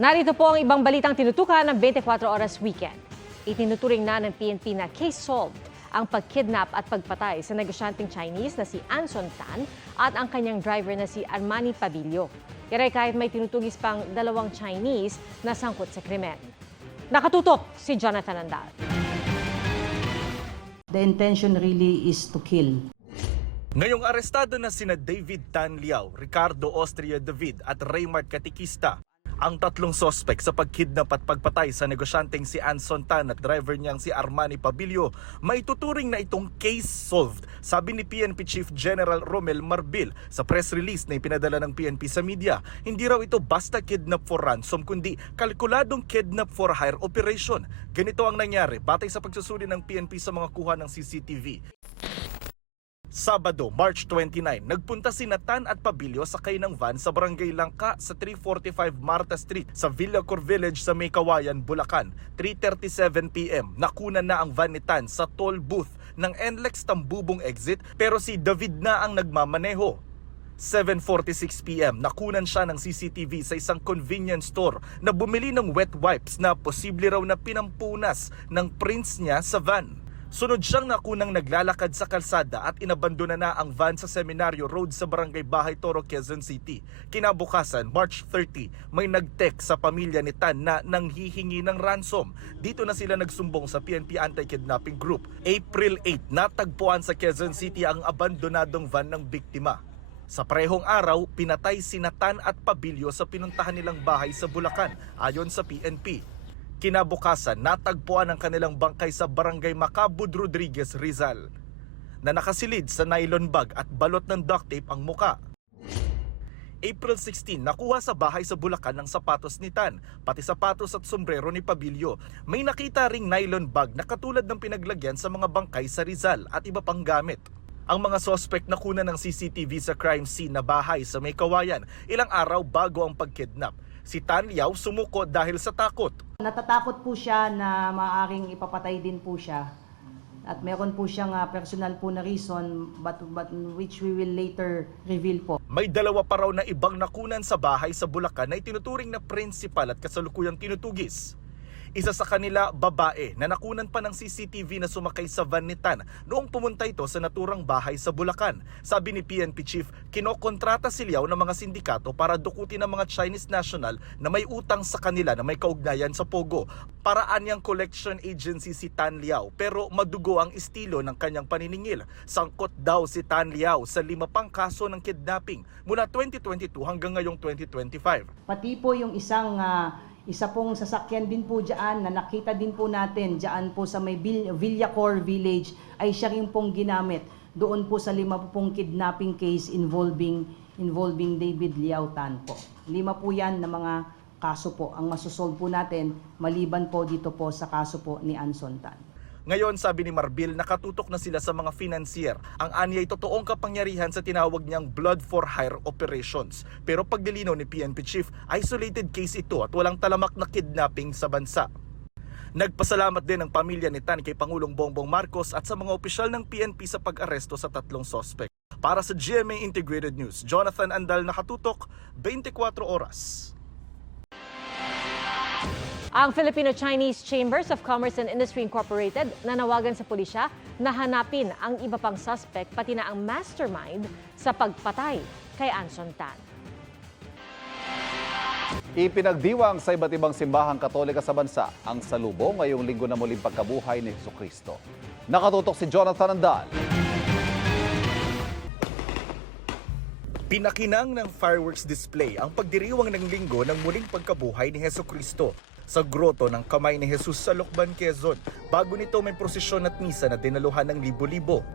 Narito po ang ibang balitang tinutukan ng 24 Oras Weekend. Itinuturing na ng PNP na case solved ang pagkidnap at pagpatay sa negosyanteng Chinese na si Anson Tan at ang kanyang driver na si Armani Pabilio. Kaya kahit may tinutugis pang dalawang Chinese na sangkot sa krimen. Nakatutok si Jonathan Andal. The intention really is to kill. Ngayong arestado na sina David Tan Liao, Ricardo Austria David at Raymart Katikista, ang tatlong sospek sa pagkidnap at pagpatay sa negosyanteng si Anson Tan at driver niyang si Armani Pabilio, maituturing na itong case solved, sabi ni PNP Chief General Romel Marbil sa press release na ipinadala ng PNP sa media. Hindi raw ito basta kidnap for ransom kundi kalkuladong kidnap for hire operation. Ganito ang nangyari batay sa pagsusuri ng PNP sa mga kuha ng CCTV. Sabado, March 29, nagpunta si Tan at Pabilio sakay ng van sa Barangay Langka sa 345 Marta Street sa Villacor Village sa Maykawayan, Bulacan. 3:37 PM, nakunan na ang van ni Tan sa toll booth ng NLEX Tambubong exit pero si David na ang nagmamaneho. 7:46 PM, nakunan siya ng CCTV sa isang convenience store na bumili ng wet wipes na posible raw na pinampunas ng prints niya sa van. Sunod siyang nakunang naglalakad sa kalsada at inabandona na ang van sa Seminario Road sa Barangay Bahay Toro, Quezon City. Kinabukasan, March 30, may nag-text sa pamilya ni Tan na nanghihingi ng ransom. Dito na sila nagsumbong sa PNP Anti-Kidnapping Group. April 8, natagpuan sa Quezon City ang abandonadong van ng biktima. Sa parehong araw, pinatay si Tan at Pabilio sa pinuntahan nilang bahay sa Bulacan, ayon sa PNP. Kinabukasan, natagpuan ang kanilang bangkay sa Barangay Macabud Rodriguez, Rizal, na nakasilid sa nylon bag at balot ng duct tape ang muka. April 16, nakuha sa bahay sa Bulacan ng sapatos ni Tan, pati sapatos at sombrero ni Pabilio. May nakita ring nylon bag na katulad ng pinaglagyan sa mga bangkay sa Rizal at iba pang gamit. Ang mga sospek nakuha ng CCTV sa crime scene na bahay sa Maykawayan ilang araw bago ang pagkidnap. Si Tan Liao sumuko dahil sa takot. Natatakot po siya na maaaring ipapatay din po siya. At meron po siyang personal po na reason but which we will later reveal po. May dalawa pa raw na ibang nakunan sa bahay sa Bulacan na itinuturing na principal at kasalukuyang tinutugis. Isa sa kanila, babae, na nakunan pa ng CCTV na sumakay sa van ni Tan noong pumunta ito sa naturang bahay sa Bulacan. Sabi ni PNP Chief, kinokontrata si Liao ng mga sindikato para dukutin ang mga Chinese national na may utang sa kanila na may kaugnayan sa Pogo. Paraan niyang collection agency si Tan Liao pero madugo ang estilo ng kanyang paniningil. Sangkot daw si Tan Liao sa 5 pang kaso ng kidnapping mula 2022 hanggang ngayong 2025. Pati po yung isa pong sasakyan din po dyan na nakita din po natin dyan po sa may Villacor Village ay siya rin pong ginamit doon po sa 5 pong kidnapping case involving David Liao Tan po. 5 po yan na mga kaso po ang masusolve po natin maliban po dito po sa kaso po ni Anson Tan. Ngayon, sabi ni Marbil, nakatutok na sila sa mga financier. Ang anyay totoong kapangyarihan sa tinawag niyang blood for hire operations. Pero pagdilinaw ni PNP Chief, isolated case ito at walang talamak na kidnapping sa bansa. Nagpasalamat din ang pamilya ni Tan kay Pangulong Bongbong Marcos at sa mga opisyal ng PNP sa pag-aresto sa 3 sospek. Para sa GMA Integrated News, Jonathan Andal, nakatutok, 24 oras. Ang Filipino-Chinese Chambers of Commerce and Industry Incorporated nanawagan sa pulisya na hanapin ang iba pang suspect pati na ang mastermind sa pagpatay kay Anson Tan. Ipinagdiwang sa iba't ibang simbahang Katolika sa bansa ang salubong ngayong linggo na muling pagkabuhay ni Jesucristo. Nakatutok si Jonathan Andal. Pinakinang ng fireworks display ang pagdiriwang ng linggo ng muling pagkabuhay ni Jesucristo sa groto ng Kamay ni Jesus sa Lucban, Quezon. Bago nito may prosesyon at misa na dinaluhan ng libo-libo.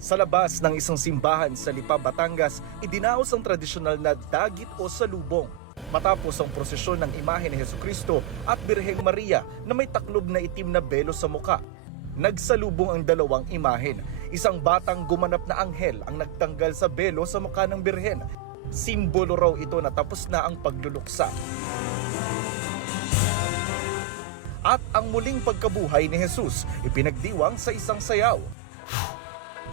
Sa labas ng isang simbahan sa Lipa, Batangas, idinaos ang tradisyonal na dagit o salubong. Matapos ang prosesyon ng imahe ni Jesucristo at Birheng Maria na may taklob na itim na belo sa muka. Nagsalubong ang dalawang imahen. Isang batang gumanap na anghel ang nagtanggal sa belo sa mukha ng Birhen. Simbolo raw ito na tapos na ang pagluluksa. At ang muling pagkabuhay ni Jesus ipinagdiwang sa isang sayaw.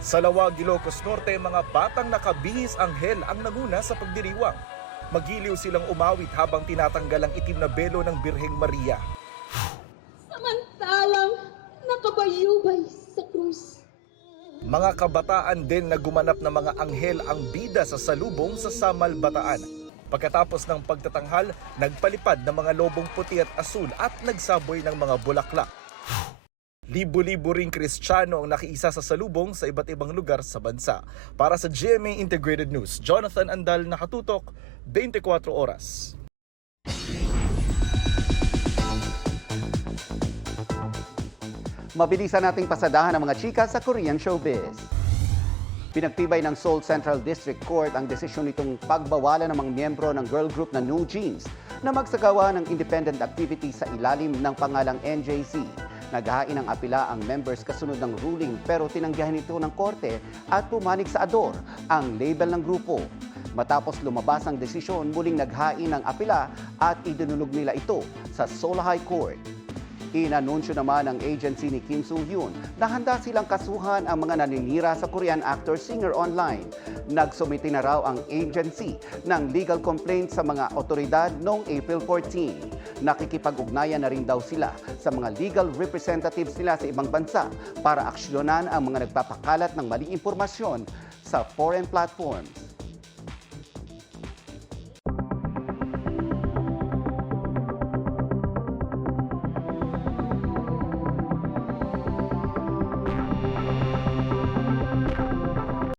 Sa Lawag, Ilocos Norte, mga batang nakabihis anghel ang nanguna sa pagdiriwang. Magiliw silang umawit habang tinatanggal ang itim na belo ng Birheng Maria. Samantalang nakabayubay sa krus. Mga kabataan din na gumanap na mga anghel ang bida sa salubong sa Samal, Bataan. Pagkatapos ng pagtatanghal, nagpalipad ng mga lobong puti at asul at nagsaboy ng mga bulaklak. Libo-libo ring Kristiyano ang nakiisa sa salubong sa iba't ibang lugar sa bansa. Para sa GMA Integrated News, Jonathan Andal, nakatutok, 24 oras. Mabilisan nating pasadahan ang mga chika sa Korean showbiz. Pinagtibay ng Seoul Central District Court ang desisyon nitong pagbawalan ng mga miyembro ng girl group na New Jeans na magsagawa ng independent activity sa ilalim ng pangalang NJC. Naghain ng apela ang members kasunod ng ruling pero tinanggihan ito ng korte at pumanig sa ador ang label ng grupo. Matapos lumabas ang desisyon, muling naghain ng apela at idinulog nila ito sa Seoul High Court. Inanunsyo naman ng agency ni Kim Soo-hyun na handa silang kasuhan ang mga naninira sa Korean actor-singer online. Nagsumiti na raw ang agency ng legal complaint sa mga otoridad noong April 14. Nakikipag-ugnayan na rin daw sila sa mga legal representatives nila sa ibang bansa para aksyonan ang mga nagpapakalat ng maling impormasyon sa foreign platforms.